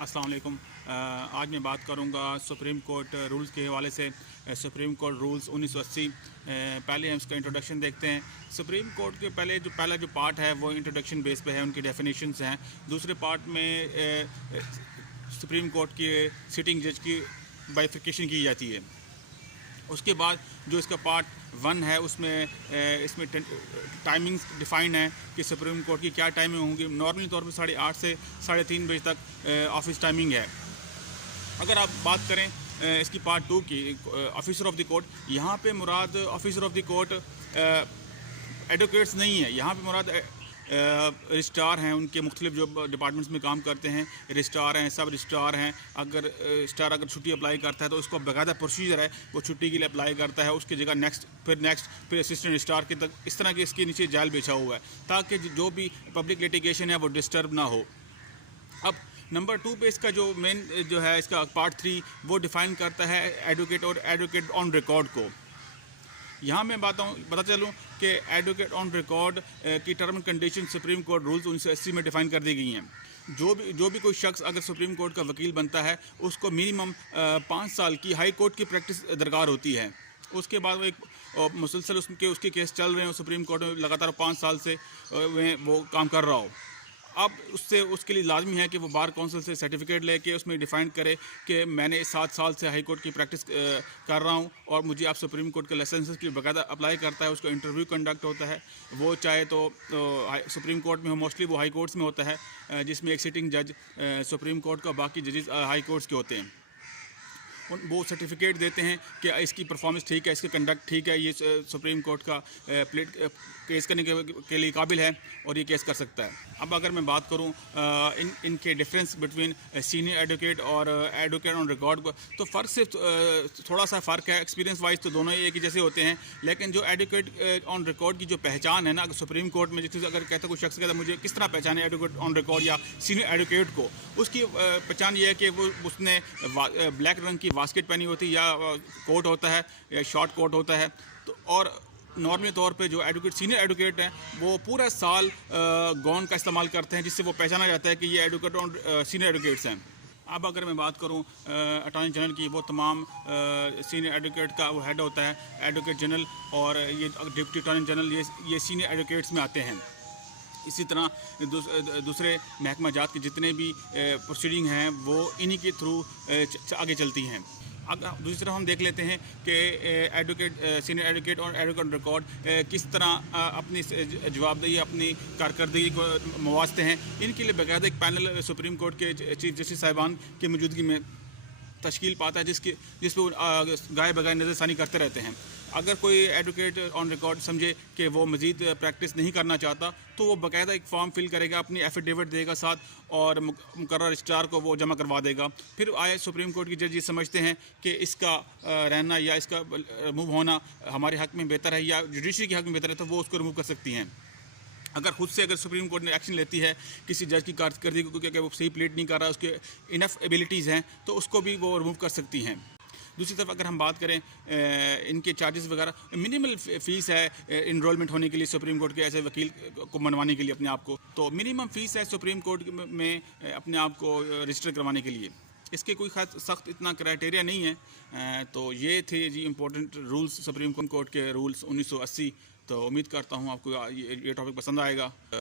अस्सलाम वालेकुम। आज मैं बात करूंगा सुप्रीम कोर्ट रूल्स के हवाले से। Supreme court rules 1980। पहले हम इसका इंट्रोडक्शन देखते हैं। सुप्रीम कोर्ट के पहला जो पार्ट है वो इंट्रोडक्शन बेस पे है, उनकी डेफिनेशंस हैं। दूसरे पार्ट में सुप्रीम कोर्ट के सिटिंग जज की बाइफिकेशन की जाती है। उसके बाद जो इसका पार्ट 1 है इसमें टाइमिंग्स डिफाइंड है कि सुप्रीम कोर्ट की क्या टाइमिंग होंगी। नॉर्मली तौर पे 8:30 से 3:30 बजे तक ऑफिस टाइमिंग है। अगर आप बात करें इसकी पार्ट 2 की, ऑफिसर ऑफ द कोर्ट, यहाँ पे मुराद officer of the court advocates नहीं है। यहाँ पे मुराद रजिस्ट्रार हैं, उनके मुख्तलिफ जो डिपार्टमेंट्स में काम करते हैं, रजिस्ट्रार हैं, सब रजिस्ट्रार हैं। अगर रजिस्ट्रार अगर छुट्टी अप्लाई करता है तो उसको बाकायदा प्रोसीजर है, वो छुट्टी के लिए अप्लाई करता है। उसकी जगह नेक्स्ट फिर असिस्टेंट रजिस्ट्रार के तक, इस तरह के इसके नीचे जाल बिछा हुआ है ताकि जो भी पब्लिक लिटिगेशन है वो डिस्टर्ब ना हो। अब नंबर 2 पे इसका जो मेन जो है इसका पार्ट 3 वो डिफ़ाइन करता है एडवोकेट और एडवोकेट ऑन रिकॉर्ड को। यहाँ मैं बता चलूँ कि एडवोकेट ऑन रिकॉर्ड की term and condition supreme court rules 1980 में डिफ़ाइन कर दी गई हैं। जो भी कोई शख्स अगर सुप्रीम कोर्ट का वकील बनता है उसको मिनिमम 5 साल की हाई कोर्ट की प्रैक्टिस दरकार होती है। उसके बाद वो एक मुसलसल उसके केस चल रहे हैं सुप्रीम कोर्ट में, लगातार 5 साल से वो काम कर रहा हो। अब उसके लिए लाजमी है कि वो बार काउंसिल से सर्टिफिकेट लेके उसमें डिफ़ाइन करे कि मैंने 7 साल से हाई कोर्ट की प्रैक्टिस कर रहा हूँ और मुझे आप सुप्रीम कोर्ट के लाइसेंस के लिए बाकायदा अप्लाई करता है। उसका इंटरव्यू कंडक्ट होता है। वो चाहे तो सुप्रीम कोर्ट में हो, मोस्टली वो हाई कोर्ट्स में होता है, जिसमें एक सिटिंग जज सुप्रीम कोर्ट का, बाकी जजेस हाई कोर्ट्स के होते हैं। वो सर्टिफिकेट देते हैं कि इसकी परफॉर्मेंस ठीक है, इसका कंडक्ट ठीक है, ये सुप्रीम कोर्ट का केस करने के लिए काबिल है और ये केस कर सकता है। अब अगर मैं बात करूं इनके डिफरेंस बिटवीन सीनियर एडवोकेट और एडवोकेट ऑन रिकॉर्ड को, तो फ़र्क सिर्फ थोड़ा सा फ़र्क है। एक्सपीरियंस वाइज तो दोनों एक ही जैसे होते हैं, लेकिन जो एडवोकेट ऑन रिकॉर्ड की जो पहचान है ना, अगर सुप्रीम कोर्ट में जिस अगर कहता कोई शख्स कहता मुझे किस तरह पहचाने एडवोकेट ऑन रिकॉर्ड या सीनियर एडवोकेट को, उसकी पहचान ये है कि उसने ब्लैक रंग की बास्केट पहनी होती है या कोट होता है या शॉर्ट कोट होता है। तो और नॉर्मली तौर पे जो सीनियर एडवोकेट हैं वो पूरा साल गॉन का इस्तेमाल करते हैं, जिससे वो पहचाना जाता है कि ये एडवोकेट और सीनियर एडवोकेट्स हैं। अब अगर मैं बात करूं अटॉर्नी जनरल की, वो तमाम सीनियर एडवोकेट का वो हेड होता है, एडवोकेट जनरल, और ये डिप्टी अटॉर्नी जनरल ये सीनियर एडवोकेट्स में आते हैं। इसी तरह दूसरे महकमा जात के जितने भी प्रोसीडिंग हैं वो इन्हीं के थ्रू आगे चलती हैं। अगर दूसरी तरफ हम देख लेते हैं कि सीनियर एडवोकेट और एडवोकेट रिकॉर्ड किस तरह अपनी जवाबदेही, अपनी कारकर्दगी को मवाजते हैं। इनके लिए बाकायदा एक पैनल सुप्रीम कोर्ट के चीफ जस्टिस साहिबान की मौजूदगी में तश्कील पाता है, जिस पर गाय बगाए नज़रसानी करते रहते हैं। अगर कोई एडवोकेट ऑन रिकॉर्ड समझे कि वो मज़ीद प्रैक्टिस नहीं करना चाहता तो वो बाकायदा एक फॉर्म फिल करेगा, अपनी एफिडेविट देगा साथ, और मुकर्रर रजिस्ट्रार को वो जमा करवा देगा। फिर आए सुप्रीम कोर्ट की जज ये समझते हैं कि इसका रहना या इसका रिमूव होना हमारे हक़ में बेहतर है या जुडिशरी के हक़ में बेहतर है, तो वो उसको रिमूव कर सकती हैं। अगर सुप्रीम कोर्ट ने एक्शन लेती है किसी जज की कारकर्दगी को, क्योंकि वो सही प्लेट नहीं कर रहा, उसके इनफ एबिलिटीज़ हैं, तो उसको भी वो रिमूव कर सकती हैं। दूसरी तरफ अगर हम बात करें इनके चार्जेस वगैरह, मिनिमल फ़ीस है इनरोलमेंट होने के लिए सुप्रीम कोर्ट के ऐसे वकील को मनवाने के लिए अपने आप को, तो मिनिमम फ़ीस है सुप्रीम कोर्ट में अपने आप को रजिस्टर करवाने के लिए। इसके कोई खास सख्त इतना क्राइटेरिया नहीं है। तो ये थे जी इम्पोर्टेंट रूल्स, सुप्रीम कोर्ट के रूल्स 1980। तो उम्मीद करता हूँ आपको ये टॉपिक पसंद आएगा।